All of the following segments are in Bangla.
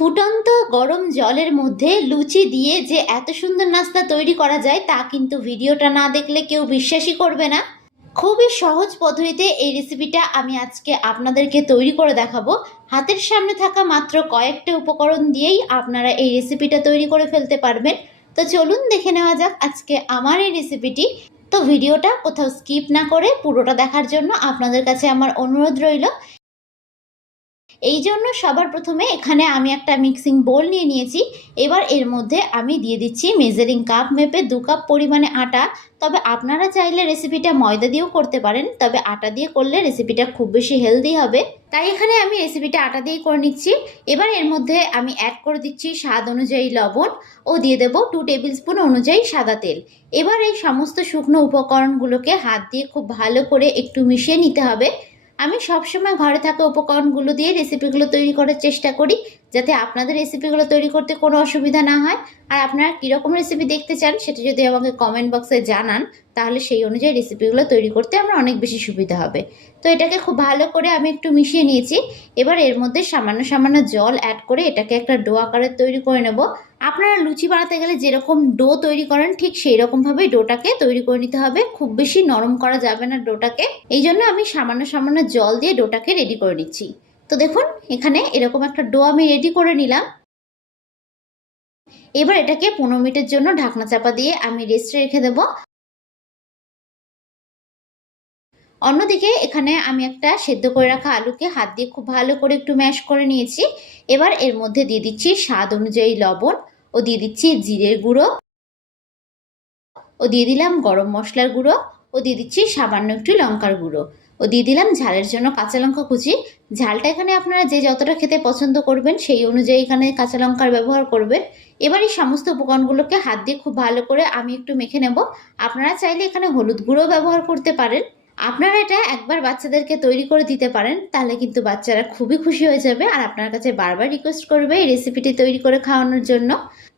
ফুটন্ত গরম জলের মধ্যে লুচি দিয়ে যে এত সুন্দর নাস্তা তৈরি করা যায়, তা কিন্তু ভিডিওটা না দেখলে কেউ বিশ্বাসই করবে না। খুবই সহজ পদ্ধতিতে এই রেসিপিটা আমি আজকে আপনাদেরকে তৈরি করে দেখাবো। হাতের সামনে থাকা মাত্র কয়েকটা উপকরণ দিয়েই আপনারা এই রেসিপিটা তৈরি করে ফেলতে পারবেন। তো চলুন দেখে নেওয়া যাক আজকে আমার এই রেসিপিটি তো ভিডিওটা কোথাও স্কিপ না করে পুরোটা দেখার জন্য আপনাদের কাছে আমার অনুরোধ রইল। এই জন্য সবার প্রথমে এখানে আমি একটা মিক্সিং বোল নিয়ে নিয়েছি। এবার এর মধ্যে আমি দিয়ে দিচ্ছি মেজারিং কাপ মেপে দু কাপ পরিমাণে আটা। তবে আপনারা চাইলে রেসিপিটা ময়দা দিয়েও করতে পারেন, তবে আটা দিয়ে করলে রেসিপিটা খুব বেশি হেলদি হবে। তাই এখানে আমি রেসিপিটা আটা দিয়েই করে নিচ্ছি। এবার এর মধ্যে আমি অ্যাড করে দিচ্ছি স্বাদ অনুযায়ী লবণ ও দিয়ে দেবো টু টেবিল স্পুন অনুযায়ী সাদা তেল। এবার এই সমস্ত শুকনো উপকরণগুলোকে হাত দিয়ে খুব ভালো করে একটু মিশিয়ে নিতে হবে। আমি সবসময় ঘরে থাকা উপকরণগুলো দিয়ে রেসিপিগুলো তৈরি করার চেষ্টা করি, যাতে আপনাদের রেসিপিগুলো তৈরি করতে কোনো অসুবিধা না হয়। আর আপনারা কীরকম রেসিপি দেখতে চান সেটা যদি আমাকে কমেন্ট বক্সে জানান, তাহলে সেই অনুযায়ী রেসিপিগুলো তৈরি করতে আমার অনেক বেশি সুবিধা হবে। তো এটাকে খুব ভালো করে আমি একটু মিশিয়ে নিয়েছি। এবার এর মধ্যে সামান্য সামান্য জল অ্যাড করে এটাকে একটা ডো আকারে তৈরি করে নেব। আপনারা লুচি বানাতে গেলে যেরকম ডো তৈরি করেন, ঠিক সেই রকমভাবেই ডোটাকে তৈরি করে নিতে হবে। খুব বেশি নরম করা যাবে না ডোটাকে। এই জন্য আমি সামান্য সামান্য জল দিয়ে ডোটাকে রেডি করে নিচ্ছি। তো দেখুন, এখানে এরকম একটা ডো আমি রেডি করে নিলাম। এবার এটাকে পনেরো মিনিটের জন্য ঢাকনা চাপা দিয়ে আমি রেস্টে রেখে দেব। অন্যদিকে এখানে আমি একটা সেদ্ধ করে রাখা আলুকে হাত দিয়ে খুব ভালো করে একটু ম্যাশ করে নিয়েছি। এবার এর মধ্যে দিয়ে দিচ্ছি স্বাদ অনুযায়ী লবণ। ও দিয়ে দিচ্ছি জিরের গুঁড়ো। ও দিয়ে দিলাম গরম মশলার গুঁড়ো। ও দিয়ে দিচ্ছি সামান্য একটু লঙ্কার গুঁড়ো। ও দিয়ে দিলাম ঝালের জন্য কাঁচা লঙ্কা কুচি। ঝালটা এখানে আপনারা যে যতটা খেতে পছন্দ করবেন সেই অনুযায়ী এখানে কাঁচা লঙ্কার ব্যবহার করবেন। এবার এই সমস্ত উপকরণগুলোকে হাত দিয়ে খুব ভালো করে আমি একটু মেখে নেব। আপনারা চাইলে এখানে হলুদ গুঁড়ো ব্যবহার করতে পারেন। আপনারা এটা একবার বাচ্চাদেরকে তৈরি করে দিতে পারেন, তাহলে কিন্তু বাচ্চারা খুবই খুশি হয়ে যাবে। আর আপনার কাছে বারবার রিকোয়েস্ট করবে এই রেসিপিটি তৈরি করে খাওয়ানোর জন্য।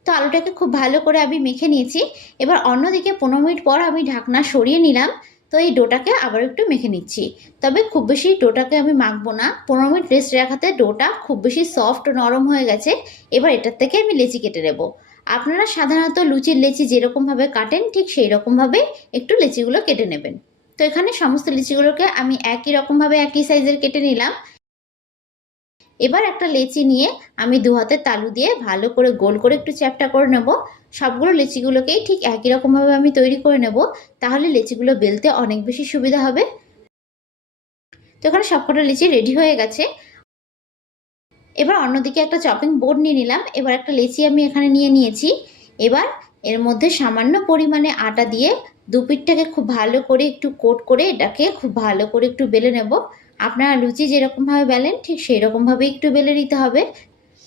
তো আলুটাকে খুব ভালো করে আমি মেখে নিয়েছি। এবার অন্যদিকে পনেরো মিনিট পর আমি ঢাকনা সরিয়ে নিলাম। তো এই ডোটাকে আবার একটু মেখে নিচ্ছি। তবে খুব বেশি ডোটাকে আমি মাখবো না। পনেরো মিনিট রেস্ট রাখাতে ডোটা খুব বেশি সফট নরম হয়ে গেছে। এবার এটার থেকে আমি লেচি কেটে নেব। আপনারা সাধারণত লুচির লেচি যেরকমভাবে কাটেন, ঠিক সেই রকমভাবে একটু লেচিগুলো কেটে নেবেন। তো এখানে সমস্ত লিচিগুলোকে আমি একই রকমভাবে একই সাইজের কেটে নিলাম। এবার একটা লেচি নিয়ে আমি দু হাতে তালু দিয়ে ভালো করে গোল করে একটু চ্যাপটা করে নেব। সবগুলো লেচিগুলোকেই ঠিক একই রকমভাবে আমি তৈরি করে নেব, তাহলে লেচিগুলো বেলতে অনেক বেশি সুবিধা হবে। তো এখানে সবকটা লিচি রেডি হয়ে গেছে। এবার অন্যদিকে একটা চপিং বোর্ড নিয়ে নিলাম। এবার একটা লেচি আমি এখানে নিয়ে নিয়েছি। এবার এর মধ্যে সামান্য পরিমাণে আটা দিয়ে দুপিঠটাকে খুব ভালো করে একটু কোট করে এটাকে খুব ভালো করে একটু বেলে নেব। আপনারা লুচি যেরকমভাবে বেলেন, ঠিক সেই রকমভাবে একটু বেলে নিতে হবে।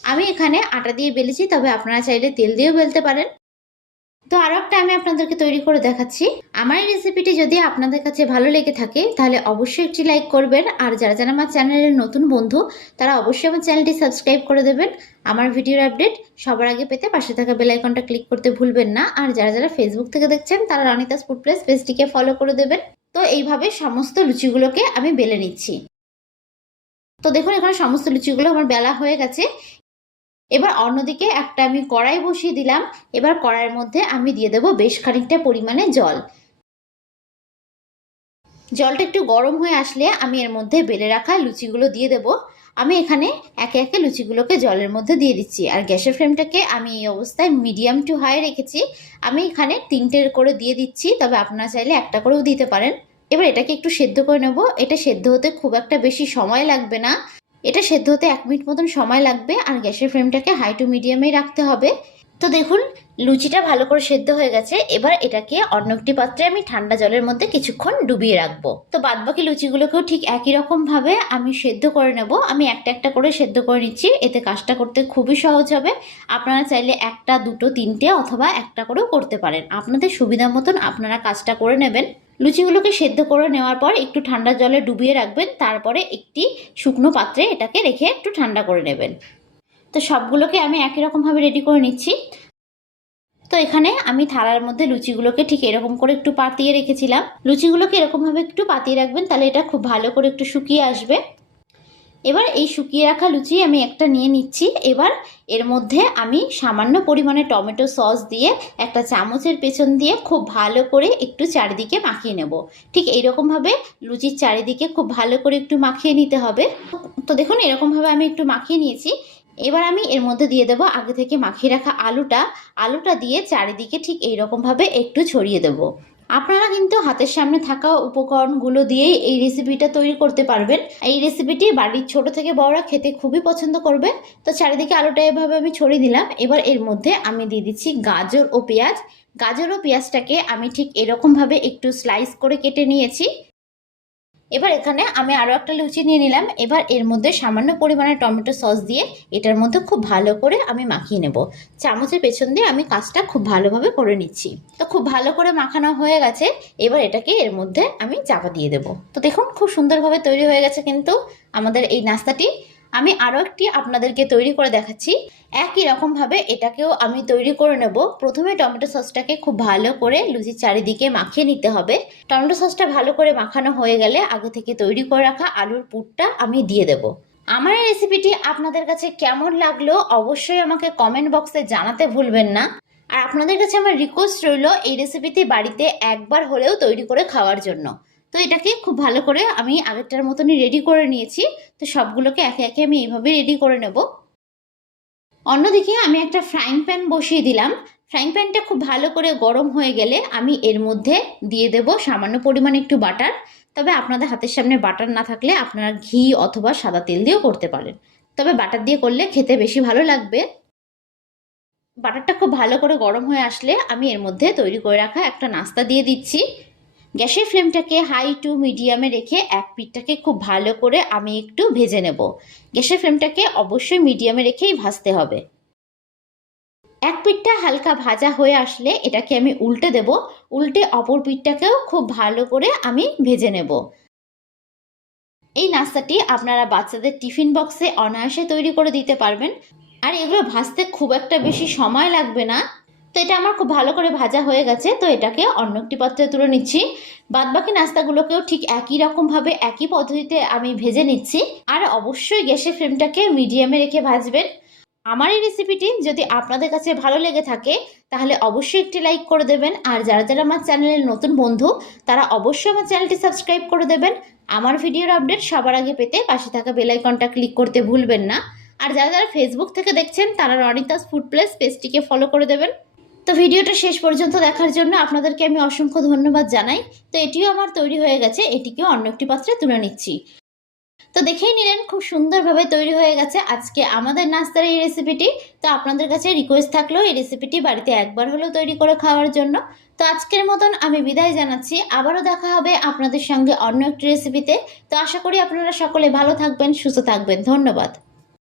আমি এখানে আটা দিয়ে বেলেছি, তবে আপনারা চাইলে তেল দিয়েও বেলতে পারেন। তো আরও একটা আমি আপনাদেরকে তৈরি করে দেখাচ্ছি। আমার এই রেসিপিটি যদি আপনাদের কাছে ভালো লেগে থাকে, তাহলে অবশ্যই একটি লাইক করবেন। আর যারা যারা আমার চ্যানেলের নতুন বন্ধু, তারা অবশ্যই আমার চ্যানেলটি সাবস্ক্রাইব করে দেবেন। আমার ভিডিওর আপডেট সবার আগে পেতে পাশে থাকা বেল আইকনটা ক্লিক করতে ভুলবেন না। আর যারা যারা ফেসবুক থেকে দেখছেন, তারা রানিতাস ফুড প্রেস পেজটিকে ফলো করে দেবেন। তো এইভাবে সমস্ত লুচিগুলোকে আমি বেলে নিচ্ছি। তো দেখুন, এখানে সমস্ত লুচিগুলো আমার বেলা হয়ে গেছে। এবার অন্যদিকে একটা আমি কড়াই বসিয়ে দিলাম। এবার কড়াইয়ের মধ্যে আমি দিয়ে দেবো বেশ খানিকটা পরিমাণে জল। জলটা একটু গরম হয়ে আসলে আমি এর মধ্যে বেলে রাখা লুচিগুলো দিয়ে দেবো। আমি এখানে একে একে লুচিগুলোকে জলের মধ্যে দিয়ে দিচ্ছি। আর গ্যাসের ফ্লেমটাকে আমি এই অবস্থায় মিডিয়াম টু হাই রেখেছি। আমি এখানে তিনটের করে দিয়ে দিচ্ছি, তবে আপনারা চাইলে একটা করেও দিতে পারেন। এবার এটাকে একটু সেদ্ধ করে নেব। এটা সেদ্ধ হতে খুব একটা বেশি সময় লাগবে না। এটা সেদ্ধ হতে এক মিনিট মতন সময় লাগবে আর গ্যাসের ফ্লেমটাকে হাই টু মিডিয়ামেই রাখতে হবে। তো দেখুন, লুচিটা ভালো করে সেদ্ধ হয়ে গেছে। এবার এটাকে অন্য একটি পাত্রে আমি ঠান্ডা জলের মধ্যে কিছুক্ষণ ডুবিয়ে রাখব। তো বাদবাকি লুচিগুলোকেও ঠিক একই রকম ভাবে আমি সেদ্ধ করে নেব। আমি একটা একটা করে সেদ্ধ করে নিচ্ছি। এতে কাজটা করতে খুবই সহজ হবে। আপনারা চাইলে একটা, দুটো, তিনটে অথবা একটা করেও করতে পারেন। আপনাদের সুবিধা মতন আপনারা কাজটা করে নেবেন। লুচিগুলোকে সেদ্ধ করে নেওয়ার পর একটু ঠান্ডা জলে ডুবিয়ে রাখবেন, তারপরে একটি শুকনো পাত্রে এটাকে রেখে একটু ঠান্ডা করে নেবেন। তো সবগুলোকে আমি একই রকমভাবে রেডি করে নিচ্ছি। তো এখানে আমি থালার মধ্যে লুচিগুলোকে ঠিক এরকম করে একটু পাতিয়ে রেখেছিলাম। লুচিগুলোকে এরকমভাবে একটু পাতিয়ে রাখবেন, তাহলে এটা খুব ভালো করে একটু শুকিয়ে আসবে। এবার এই শুকিয়ে রাখা লুচি আমি একটা নিয়ে নিচ্ছি। এবার এর মধ্যে আমি সামান্য পরিমাণে টমেটো সস দিয়ে একটা চামচের পেছন দিয়ে খুব ভালো করে একটু চারিদিকে মাখিয়ে নেব। ঠিক এইরকমভাবে লুচির চারিদিকে খুব ভালো করে একটু মাখিয়ে নিতে হবে। তো দেখুন এরকমভাবে আমি একটু মাখিয়ে নিয়েছি। এবার আমি এর মধ্যে দিয়ে দেবো আগে থেকে মাখিয়ে রাখা আলুটা। আলুটা দিয়ে চারিদিকে ঠিক এইরকমভাবে একটু ছড়িয়ে দেবো। আপনারা কিন্তু হাতের সামনে থাকা উপকরণগুলো দিয়েই এই রেসিপিটা তৈরি করতে পারবেন। এই রেসিপিটি বাড়ির ছোট থেকে বড়রা খেতে খুবই পছন্দ করবে। তো চারিদিকে আলুটা এভাবে আমি ছড়িয়ে দিলাম। এবার এর মধ্যে আমি দিয়ে দিচ্ছি গাজর ও পেঁয়াজ। গাজর ও পেঁয়াজটাকে আমি ঠিক এরকমভাবে একটু স্লাইস করে কেটে নিয়েছি। এবার এখানে আমি আরও একটা লুচি নিয়ে নিলাম। এবার এর মধ্যে সামান্য পরিমাণে টমেটো সস দিয়ে এটার মধ্যে খুব ভালো করে আমি মাখিয়ে নেব। চামচের পেছন দিয়ে আমি কাজটা খুব ভালোভাবে করে নিচ্ছি। তো খুব ভালো করে মাখানো হয়ে গেছে। এবার এটাকে এর মধ্যে আমি চাপা দিয়ে দেব। তো দেখুন, খুব সুন্দরভাবে তৈরি হয়ে গেছে কিন্তু আমাদের এই নাস্তাটি। আমি আরও একটি আপনাদেরকে তৈরি করে দেখাচ্ছি। একই রকমভাবে এটাকেও আমি তৈরি করে নেব। প্রথমে টমেটো সসটাকে খুব ভালো করে লুচির চারিদিকে মাখিয়ে নিতে হবে। টমেটো সসটা ভালো করে মাখানো হয়ে গেলে আগে থেকে তৈরি করে রাখা আলুর পুরটা আমি দিয়ে দেব। আমার এই রেসিপিটি আপনাদের কাছে কেমন লাগল অবশ্যই আমাকে কমেন্ট বক্সে জানাতে ভুলবেন না। আর আপনাদের কাছে আমার রিকোয়েস্ট রইল এই রেসিপিটি বাড়িতে একবার হলেও তৈরি করে খাওয়ার জন্য। তো এটাকে খুব ভালো করে আমি আগেরটার মতনই রেডি করে নিয়েছি। তো সবগুলোকে একে একে আমি এইভাবে রেডি করে নেব। অন্যদিকে আমি একটা ফ্রাইং প্যান বসিয়ে দিলাম। ফ্রাইং প্যানটা খুব ভালো করে গরম হয়ে গেলে আমি এর মধ্যে দিয়ে দেব সামান্য পরিমাণে একটু বাটার তবে আপনাদের হাতের সামনে বাটার না থাকলে আপনারা ঘি অথবা সাদা তেল দিয়েও করতে পারেন। তবে বাটার দিয়ে করলে খেতে বেশি ভালো লাগবে। বাটারটা খুব ভালো করে গরম হয়ে আসলে আমি এর মধ্যে তৈরি করে রাখা একটা নাস্তা দিয়ে দিচ্ছি। গ্যাসের ফ্লেমটাকে হাই টু মিডিয়ামে রেখে এক পিঠটাকে খুব ভালো করে আমি একটু ভেজে নেব। গ্যাসের ফ্লেমটাকে অবশ্যই মিডিয়ামে রেখেই ভাজতে হবে। এক পিঠটা হালকা ভাজা হয়ে আসলে এটাকে আমি উল্টে দেব। উল্টে অপর পিঠটাকেও খুব ভালো করে আমি ভেজে নেব। এই নাস্তাটি আপনারা বাচ্চাদের টিফিন বক্সে অনায়াসে তৈরি করে দিতে পারবেন। আর এগুলো ভাজতে খুব একটা বেশি সময় লাগবে না। তো এটা আমার খুব ভালো করে ভাজা হয়ে গেছে, তো এটাকে অন্য একটি পাত্রে তুলে নিচ্ছি। বাদবাকি নাস্তাগুলোকেও ঠিক একই রকমভাবে, একই পদ্ধতিতে আমি ভেজে নিচ্ছি। আর অবশ্যই গ্যাসের ফ্লেমটাকে মিডিয়ামে রেখে ভাজবেন। আমার এই রেসিপিটি যদি আপনাদের কাছে ভালো লেগে থাকে, তাহলে অবশ্যই একটি লাইক করে দেবেন। আর যারা যারা আমার চ্যানেলের নতুন বন্ধু, তারা অবশ্যই আমার চ্যানেলটি সাবস্ক্রাইব করে দেবেন। আমার ভিডিওর আপডেট সবার আগে পেতে পাশে থাকা বেল আইকনটা ক্লিক করতে ভুলবেন না। আর যারা যারা ফেসবুক থেকে দেখছেন, তারা রনিতাস ফুড প্লেস পেজটিকে ফলো করে দেবেন। তো ভিডিওটা শেষ পর্যন্ত দেখার জন্য আপনাদেরকে আমি অসংখ্য ধন্যবাদ জানাই। তো এটিও আমার তৈরি হয়ে গেছে, এটিকেও অন্য একটি পাত্রে তুলে নিচ্ছি। তো দেখেই নিলেন, খুব সুন্দরভাবে তৈরি হয়ে গেছে আজকে আমাদের নাস্তার এই রেসিপিটি তো আপনাদের কাছে রিকোয়েস্ট থাকলেও এই রেসিপিটি বাড়িতে একবার হলেও তৈরি করে খাওয়ার জন্য। তো আজকের মতন আমি বিদায় জানাচ্ছি, আবারও দেখা হবে আপনাদের সঙ্গে অন্য একটি রেসিপিতে তো আশা করি আপনারা সকলে ভালো থাকবেন, সুস্থ থাকবেন। ধন্যবাদ।